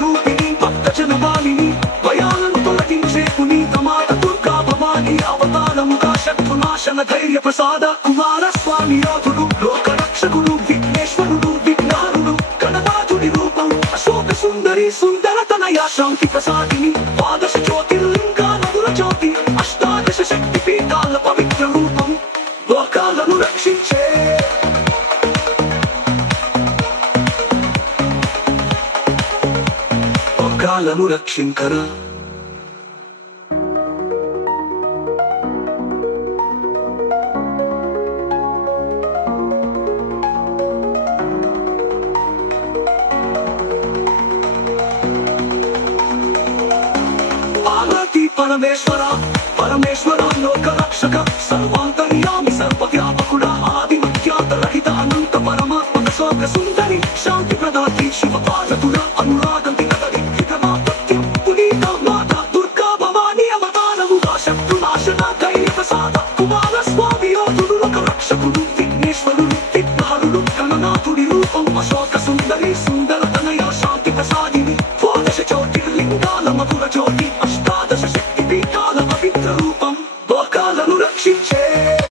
రూపిణి భక్త జనమాలిని భయాలను తొలగించే పునీత మాత దుర్గా భవాని అవతారముగా శత్రునాశన ధైర్య ప్రసాద కుమారస్వామి యోధుడు లోకరక్షకుడు విఘ్నేశ్వరుడు విఘ్నహరుడు గణనాథుడి రూపం అశోక సుందరి సుందరతనయ శాంతి ప్రసాదిని ద్వాదశ జ్యోతిర్లింగాల జ్యోతి అష్టాదశ శక్తి పీఠాల పవిత్ర రూపం లోకాలను రక్షించే లోకాలను రక్షింకరా పరమేశ్వర పరమేశ్వర లోక రక్షక సర్వాంతర్యామి సర్వవ్యాపకుడ ఆది మధ్యాంతరహిత అనంత పరమాత్మక శోక సుందరి శాంతి ప్రదాతి శివ పార్వతుడ అనురాగంతి కదలి హితమాపత్యం పునీత మాత దుర్గా భవాని అవతారముగా శత్రునాశన ధైర్య ప్రసాద కుమారస్వామి యోధుడు లోక రక్షకుడు విఘ్నేశ్వరుడు విఘ్నహరుడు గణనాథుడి రూపం అశోక సుందరి సుందరతనయ శాంతి ప్రసాదిని ద్వాదశ జ్యోతిర్లింగాల మధుర జ్యోతి అష్టాదశ శక్తి పీఠాల పవిత్ర రూపం లోకాలను రక్షించే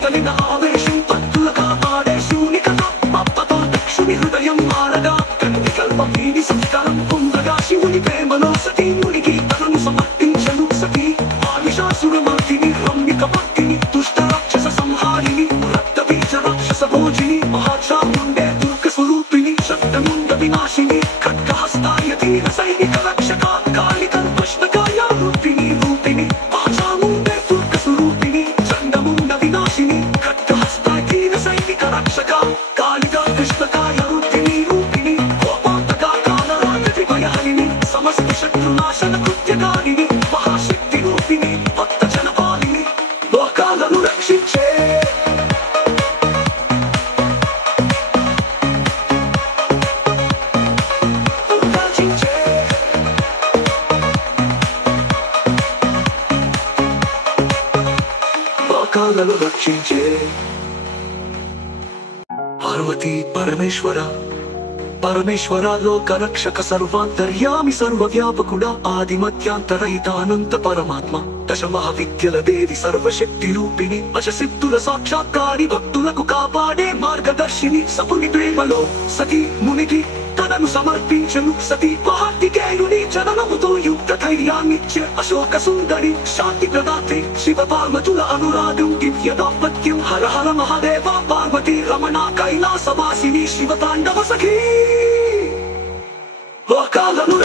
కలిన ఆవేశం భక్తుల కాపాడే శూనికత అప్పతో దక్షుని హృదయం మారగా కంటి కల్ప వీడి సంస్కారం పొందగా శివుని ప్రేమలో సతీ మునికి తనను సమర్పించను సతీ ఆవిషాసురమర్దిని రమ్మిక భక్తిని దుష్ట రాక్షస సంహారిని రక్త బీజ రాక్షస భోజిని మహాచాముండే దుర్గ స్వరూపిణి శబ్దముండ వినాశిని ఖడ్గహస్తాయ ధీర సైనిక రక్షక కాళిక కృష్ణకాయ రూపిణి రూపిణి మహాచాముండే దుర్గ స్వరూపిణి చండముండ వినాశిని ఖడ్గహస్తాయ ధీర సైనిక రక్షక కాళిక కృష్ణకాయ రూపిణి రూపిణి కోపాంతక కాలరాత్రి భయహరిణి సమస్త శత్రునాశన కృత్యకారిణి మహాశక్తి రూపిణి భక్త జనపాలిని లోకాలను రక్షించే లోకాలను రక్షించే పార్వతీ పరమేశ్వర పరమేశ్వర లోక రక్షక సర్వాంతర్యామి సర్వవ్యాపకుడ ఆది మధ్యాంతరహిత అనంత పరమాత్మ దశ మహావిద్యల దేవి సర్వశక్తి రూపిణి అశసిద్ధుల సాక్షాత్కారి భక్తులకు కాపాడే మార్గదర్శిని సపుని ప్రేమలో సతీ మునికి తనను సమర్పించను సతీ కార్తికేయుని జననముతో యుక్త ధైర్యాన్నిచ్చే అశోక సుందరి శాంతి ప్రదాతే శివ పార్వతుల అనురాగం దివ్య దాంపత్యం హర హర మహాదేవ పార్వతీ రమణ కైలాసవాసిని శివ తాండవ సఖీ లోకాలను